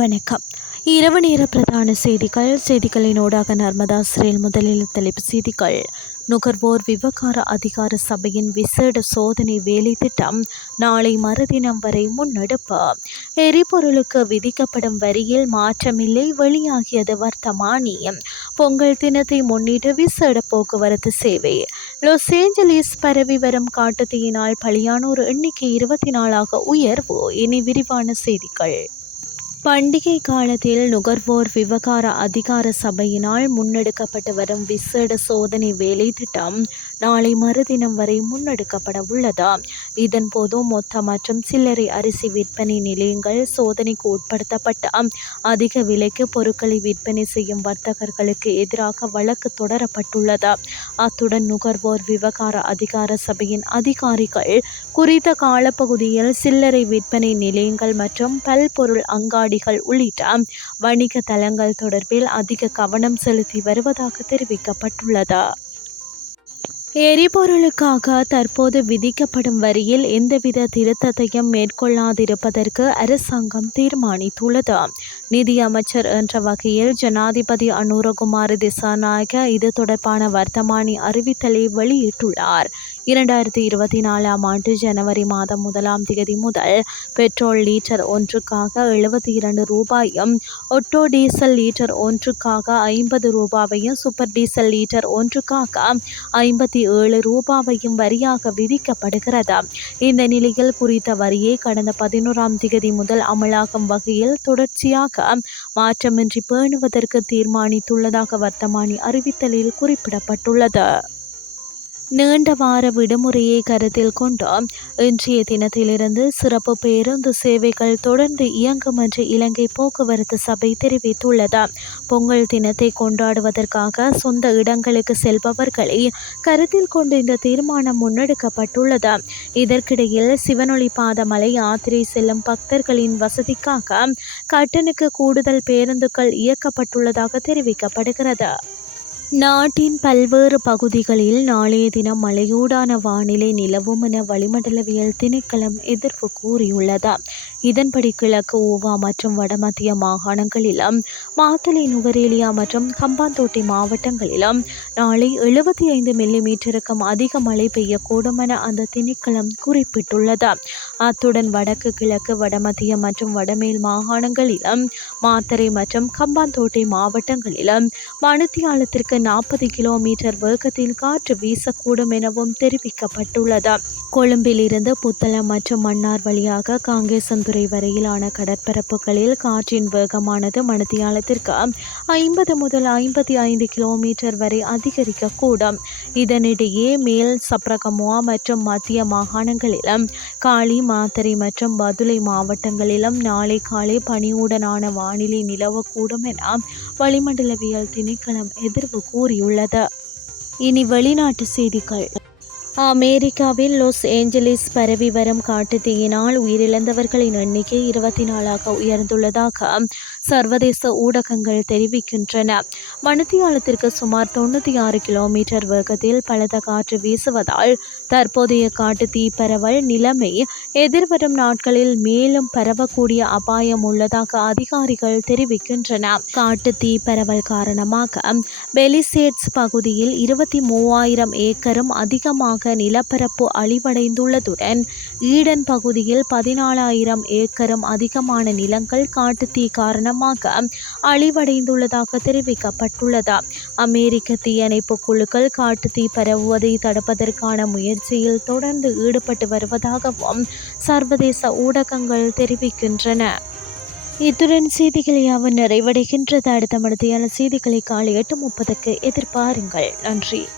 வணக்கம். இரவு நேர பிரதான செய்திகள். செய்திகளின் ஊடாக நர்மதா சிறையில் முதலில் தலைப்பு செய்திகள். நுகர்வோர் விவகார அதிகார சபையின் விசேட சோதனை வேலை திட்டம் நாளை மறுதினம் வரை முன்னெடுப்பு. எரிபொருளுக்கு விதிக்கப்படும் வரியில் மாற்றமில்லை வெளியாகியது வர்த்தமானி. பொங்கல் தினத்தை முன்னிட்டு விசேட போக்குவரத்து சேவை. லாஸ் ஏஞ்சலிஸ் பரவி வரும் காட்டுத்தீயினால் பலியானோர் எண்ணிக்கை இருபத்தி நாலாக உயர்வு. இனி விரிவான செய்திகள். பண்டிகை காலத்தில் நுகர்வோர் விவகார அதிகார சபையினால் முன்னெடுக்கப்பட்டு வரும் விசேட சோதனை வேலை திட்டம் நாளை மறுதினம் வரை முன்னெடுக்கப்பட உள்ளது. இதன்போது மொத்த மற்றும் சில்லறை அரிசி விற்பனை நிலையங்கள் சோதனைக்கு உட்படுத்தப்பட்ட அதிக விலைக்கு பொருட்களை விற்பனை செய்யும் வர்த்தகர்களுக்கு எதிராக வழக்கு தொடரப்பட்டுள்ளது. அத்துடன் நுகர்வோர் விவகார அதிகார சபையின் அதிகாரிகள் குறித்த காலப்பகுதியில் சில்லறை விற்பனை நிலையங்கள் மற்றும் பல்பொருள் அங்காடி அங்காடிகள் உள்ளிட்ட வணிக தலங்கள் தொடர்பில் அதிக கவனம் செலுத்தி வருவதாக தெரிவிக்கப்பட்டுள்ளது. எரிபொருளுக்காக தற்போது விதிக்கப்படும் வரியில் எந்தவித திருத்தத்தையும் மேற்கொள்ளாதிருப்பதற்கு அரசாங்கம் தீர்மானித்துள்ளது. நிதியமைச்சர் என்ற வகையில் ஜனாதிபதி அனுரகுமார் திசாநாயக இது தொடர்பான வர்த்தமானி அறிவித்தலை வெளியிட்டுள்ளார். இரண்டாயிரத்தி இருபத்தி நாலாம் ஆண்டு ஜனவரி மாதம் முதலாம் தேதி முதல் பெட்ரோல் லீட்டர் ஒன்றுக்காக எழுபத்தி இரண்டு ரூபாயும் ஒட்டோ டீசல் லீட்டர் ஒன்றுக்காக ஐம்பது ரூபாவையும் சூப்பர் டீசல் லீட்டர் ஒன்றுக்காக ஐம்பத்தி ஏழு ரூபாவையும் வரியாக விதிக்கப்படுகிறது. இந்த நிலையில் குறித்த வரியை கடந்த பதினோராம் தேதி முதல் அமலாகும் வகையில் தொடர்ச்சியாக மாற்றமின்றி பேணுவதற்கு தீர்மானித்துள்ளதாக வர்த்தமானி அறிவித்தலில் குறிப்பிடப்பட்டுள்ளது. நீண்ட வார விடுமுறையை கருத்தில் கொண்டு இன்றைய தினத்திலிருந்து சிறப்பு பேருந்து சேவைகள் தொடர்ந்து இயங்கும் என்று இலங்கை போக்குவரத்து சபை தெரிவித்துள்ளது. பொங்கல் தினத்தை கொண்டாடுவதற்காக சொந்த இடங்களுக்கு செல்பவர்களை கருத்தில் கொண்டு இந்த தீர்மானம் முன்னெடுக்கப்பட்டுள்ளது. இதற்கிடையில் சிவனொளி பாதமலை யாத்திரை செல்லும் பக்தர்களின் வசதிக்காக கட்டணுக்கு கூடுதல் பேருந்துகள் இயக்கப்பட்டுள்ளதாக தெரிவிக்கப்படுகிறது. நாட்டின் பல்வேறு பகுதிகளில் நாளைய தினம் மழையூடான வானிலை நிலவும் என வளிமண்டலவியல் திணைக்களம் எதிர்ப்பு கூறியுள்ளது. இதன்படி கிழக்கு ஓவா மற்றும் வடமத்திய மாகாணங்களிலும் மாத்தளை நுவரேலியா மற்றும் கம்பாந்தோட்டை மாவட்டங்களிலும் நாளை எழுபத்தி ஐந்து மில்லி மீட்டருக்கும் அதிக மழை பெய்யக்கூடும் என அந்த திணைக்களம் குறிப்பிட்டுள்ளது. அத்துடன் வடக்கு கிழக்கு வடமத்திய மற்றும் வடமேல் மாகாணங்களிலும் மாத்தரை மற்றும் கம்பாந்தோட்டை மாவட்டங்களிலும் மணித்தியாலத்திற்கு நாற்பது கிலோமீட்டர் வேகத்தில் காற்று வீசக்கூடும் எனவும் தெரிவிக்கப்பட்டுள்ளது. கொழும்பிலிருந்து புத்தளம் மற்றும் மன்னார் வழியாக காங்கேசந்துறை வரையிலான கடற்பரப்புகளில் காற்றின் வேகமானது மணித்தியாலத்திற்கு ஐம்பது முதல் ஐம்பத்தி ஐந்து கிலோமீட்டர் வரை அதிகரிக்கக்கூடும். இதனிடையே மேல் சப்ரகமுவா மற்றும் மத்திய மாகாணங்களிலும் காளி மாத்தறை மற்றும் பதுளை மாவட்டங்களிலும் நாளை காலை பனியுடனான வானிலை நிலவக்கூடும் என வளிமண்டலவியல் திணைக்களம் எதிர்வு கூறியுள்ளது. இனி வெளிநாட்டு செய்திகள். அமெரிக்காவில் லாஸ் ஏஞ்சலிஸ் பரவி வரும் காட்டுத்தீயினால் உயிரிழந்தவர்களின் எண்ணிக்கை இருபத்தி நாலாக உயர்ந்துள்ளதாக சர்வதேச ஊடகங்கள் தெரிவிக்கின்றன. மணித்தியாலத்திற்கு சுமார் தொண்ணூற்றி ஆறு கிலோமீட்டர் வேகத்தில் பலத்த காற்று வீசுவதால் தற்போதைய காட்டுத்தீ பரவல் நிலைமை எதிர்வரும் நாட்களில் மேலும் பரவக்கூடிய அபாயம் உள்ளதாக அதிகாரிகள் தெரிவிக்கின்றன. காட்டுத்தீ பரவல் காரணமாக பெலிசேட்ஸ் பகுதியில் இருபத்தி மூவாயிரம் ஏக்கரும் அதிகமாக நிலப்பரப்பு அழிவடைந்துள்ளதுடன் ஈடன் பகுதியில் பதினாலாயிரம் ஏக்கரும் அதிகமான நிலங்கள் காட்டுத்தீ காரணமாக அழிவடைந்துள்ளதாக தெரிவிக்கப்பட்டுள்ளது. அமெரிக்க தீயணைப்பு குழுக்கள் காட்டுத்தீ பரவுவதை தடுப்பதற்கான முயற்சியில் தொடர்ந்து ஈடுபட்டு வருவதாகவும் சர்வதேச ஊடகங்கள் தெரிவிக்கின்றன. இத்துடன் செய்திகளை அவர் நிறைவடைகின்றது. அடுத்த மனதியான செய்திகளை காலை எட்டு முப்பதுக்கு எதிர்பாருங்கள். நன்றி.